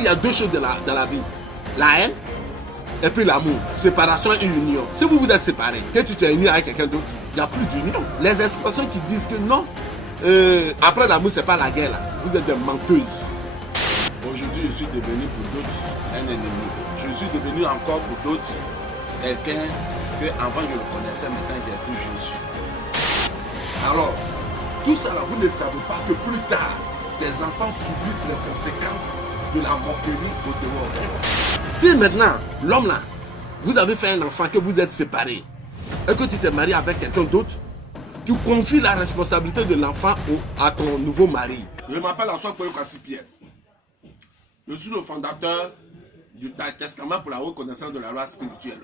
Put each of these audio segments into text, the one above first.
qu'il y a deux choses dans la vie. La haine et puis l'amour. Séparation et union. Si vous vous êtes séparés, que tu t'es uni avec quelqu'un d'autre, il n'y a plus d'union. Les expressions qui disent que non, après l'amour, c'est pas la guerre là. Vous êtes des menteuses. Aujourd'hui, je suis devenu pour d'autres un ennemi. Je suis devenu encore pour d'autres quelqu'un que avant je le connaissais, maintenant j'ai vu Jésus. Alors, tout ça là, vous ne savez pas que plus tard, tes enfants subissent les conséquences de la moquerie au dehors. Si maintenant, l'homme là, vous avez fait un enfant, que vous êtes séparés, et que tu t'es marié avec quelqu'un d'autre, tu confies la responsabilité de l'enfant à ton nouveau mari. Je m'appelle Aswa Koyo Kassi-Pierre. Je suis le fondateur du Testament pour la reconnaissance de la loi spirituelle.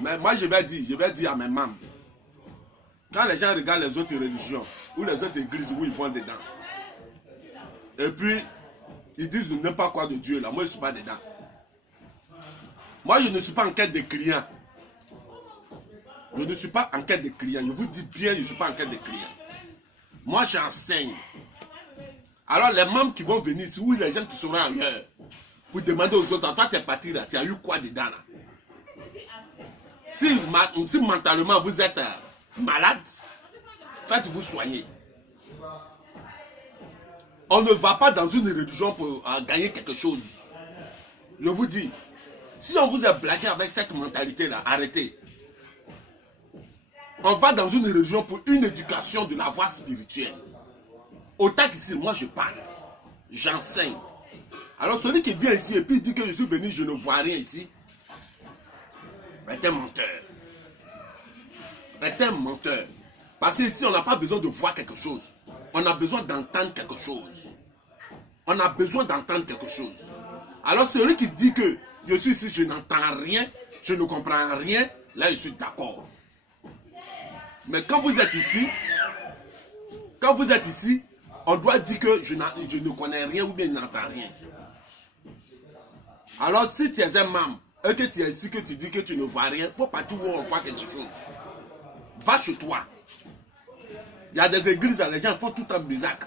Mais moi, je vais dire à mes membres, quand les gens regardent les autres religions, ou les autres églises où ils vont dedans, et puis, ils disent n'importe quoi de Dieu, là, moi, je ne suis pas dedans. Moi, je ne suis pas en quête de clients. Je ne suis pas en quête de clients. Je vous dis bien, je ne suis pas en quête de clients. Moi, j'enseigne. Alors, les membres qui vont venir ici, ou les gens qui seront ailleurs, pour demander aux autres, toi, tu es parti là, tu as eu quoi dedans là? Si mentalement vous êtes malade, faites-vous soigner. On ne va pas dans une religion pour gagner quelque chose. Je vous dis, si on vous a blagué avec cette mentalité-là, arrêtez. On va dans une religion pour une éducation de la voie spirituelle. Autant qu'ici, moi je parle, j'enseigne. Alors celui qui vient ici et puis dit que je suis venu, je ne vois rien ici, est un menteur. Est un menteur. Parce qu'ici, on n'a pas besoin de voir quelque chose. On a besoin d'entendre quelque chose. On a besoin d'entendre quelque chose. Alors celui qui dit que je suis ici, je n'entends rien, je ne comprends rien, là je suis d'accord. Mais quand vous êtes ici, on doit dire que je ne connais rien ou bien je n'entends rien. Alors si tu es un membre et que tu es ici, que tu dis que tu ne vois rien, il faut partir où on voit quelque chose. Va chez toi. Il y a des églises, les gens font tout un miracle.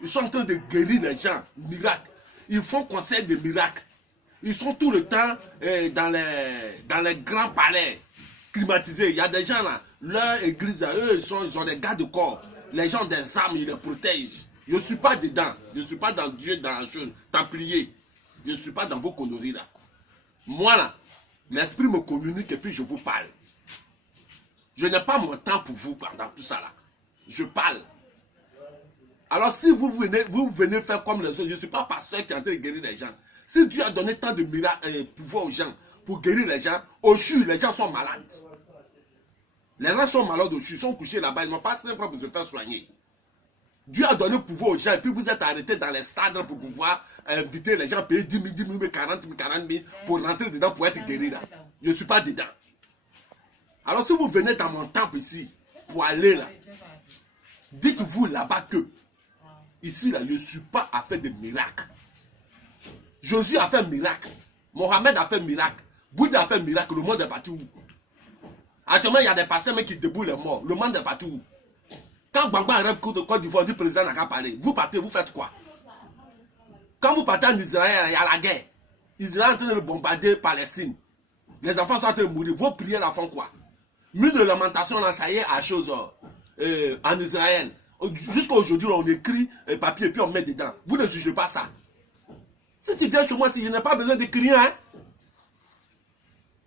Ils sont en train de guérir les gens, miracle. Ils font concert de miracles. Ils sont tout le temps dans les grands palais climatisés. Il y a des gens là, leur église, eux, ils ont des gardes corps. Les gens ont des armes, ils les protègent. Je ne suis pas dedans. Je ne suis pas dans Dieu, dans un jeune templier. Je ne suis pas dans vos conneries là. Moi là, l'esprit me communique et puis je vous parle. Je n'ai pas mon temps pour vous pendant tout ça là. Je parle. Alors si vous venez faire comme les autres, je ne suis pas pasteur qui est en train de guérir les gens. Si Dieu a donné tant de miracles et pouvoir aux gens pour guérir les gens, au CHU, les gens sont malades. Les gens sont malades au CHU, ils sont couchés là-bas, ils n'ont pas simple pour se faire soigner. Dieu a donné pouvoir aux gens et puis vous êtes arrêtés dans les stades pour pouvoir inviter les gens, payer 10 000, 40 000 pour rentrer dedans pour être guéri là. Je ne suis pas dedans. Alors si vous venez dans mon temple ici, pour aller là, dites-vous là-bas que, ici là, je ne suis pas à faire de miracles. Jésus a fait un miracle. Mohamed a fait un miracle. Bouddha a fait un miracle. Le monde est parti où? Actuellement, il y a des pasteurs qui déboutent les morts. Le monde est parti où? Quand Gbagba arrive de Côte d'Ivoire, le président n'a qu'à parler. Vous partez, vous faites quoi? Quand vous partez en Israël, il y a la guerre. Israël est en train de bombarder Palestine. Les enfants sont en train de mourir. Vos prières la font quoi? Mur de lamentation, là, ça y est, à chose en Israël. Jusqu'à aujourd'hui, on écrit papier et puis on met dedans. Vous ne jugez pas ça. Si tu viens chez moi, je n'ai pas besoin de clients. Hein?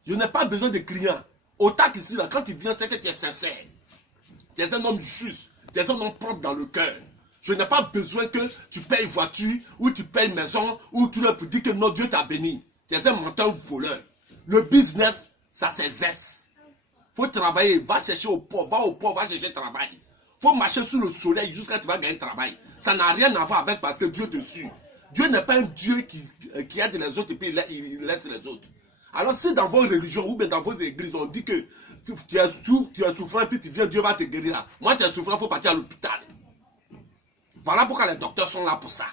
Je n'ai pas besoin de clients. Autant qu'ici, là, quand tu viens, c'est que tu es sincère. Tu es un homme juste. Tu es un homme propre dans le cœur. Je n'ai pas besoin que tu payes voiture, ou tu payes maison, ou tu leur dis que non, Dieu t'a béni. Tu es un menteur voleur. Le business, ça c'est zeste. Faut travailler, va chercher au port, va chercher travail. Faut marcher sous le soleil jusqu'à ce que tu vas gagner travail. Ça n'a rien à voir avec parce que Dieu te suit. Dieu n'est pas un Dieu qui aide les autres et puis il laisse les autres. Alors si dans vos religions ou bien dans vos églises on dit que tu es souffrant et puis tu viens, Dieu va te guérir là. Moi tu es souffrant, il faut partir à l'hôpital. Voilà pourquoi les docteurs sont là pour ça.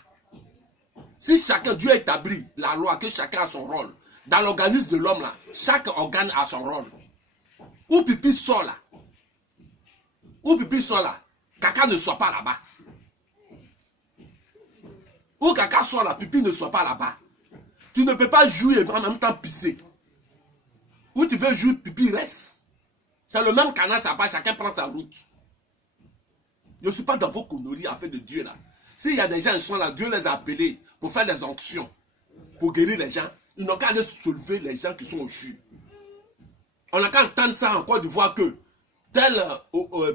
Si chacun, Dieu a établi la loi, que chacun a son rôle. Dans l'organisme de l'homme là, chaque organe a son rôle. Où pipi sort là. Où pipi sort là. Caca ne soit pas là-bas. Où caca soit la pipi ne soit pas là-bas. Tu ne peux pas jouer et en même temps pisser. Où tu veux jouer, pipi reste. C'est le même canal, ça passe, chacun prend sa route. Je ne suis pas dans vos conneries à faire de Dieu là. S'il y a des gens qui sont là, Dieu les a appelés pour faire des onctions, pour guérir les gens. Ils n'ont qu'à aller soulever les gens qui sont au jus. On n'a qu'à entendre ça en Côte d'Ivoire que tel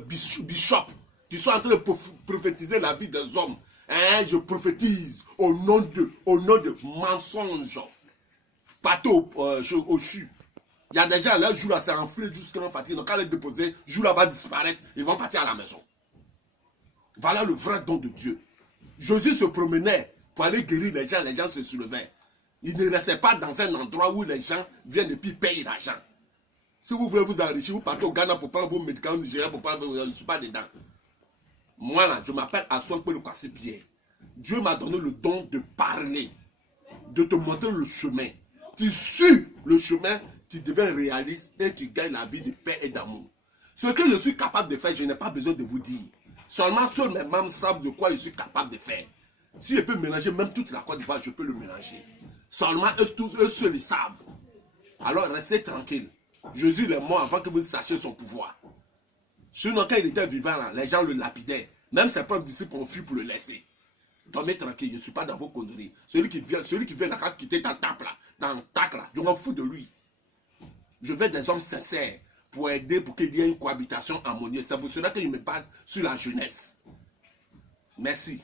bishop qui sont en train de prophétiser la vie des hommes. Hein, je prophétise au nom de mensonges. Partout au CHU. Il y a des gens, leur jour là, c'est enflé jusqu'à en fatigue. Donc, quand les déposer, jour là va disparaître, ils vont partir à la maison. Voilà le vrai don de Dieu. Jésus se promenait pour aller guérir les gens se soulevaient. Il ne restait pas dans un endroit où les gens viennent et puis payent l'argent. Si vous voulez vous enrichir, vous partez au Ghana pour prendre vos médicaments nigériens pour prendre vos... Je ne suis pas dedans. Moi là, je m'appelle Assompé le Casse-Pierre. Dieu m'a donné le don de parler, de te montrer le chemin. Tu suis le chemin, tu deviens réaliste et tu gagnes la vie de paix et d'amour. Ce que je suis capable de faire, je n'ai pas besoin de vous dire. Seulement seuls mes membres savent de quoi je suis capable de faire. Si je peux mélanger même toute la Côte d'Ivoire, je peux le mélanger. Seulement eux seuls ils savent. Alors restez tranquille. Jésus est mort avant que vous sachiez son pouvoir. Sinon, quand il était vivant, là, les gens le lapidaient. Même ses propres disciples ont fui pour le laisser. Dormez tranquille, je ne suis pas dans vos conneries. Celui qui vient là, quitter ta tape là, dans tac là, je m'en fous de lui. Je veux des hommes sincères pour aider, pour qu'il y ait une cohabitation harmonieuse. C'est pour cela que je me base sur la jeunesse. Merci.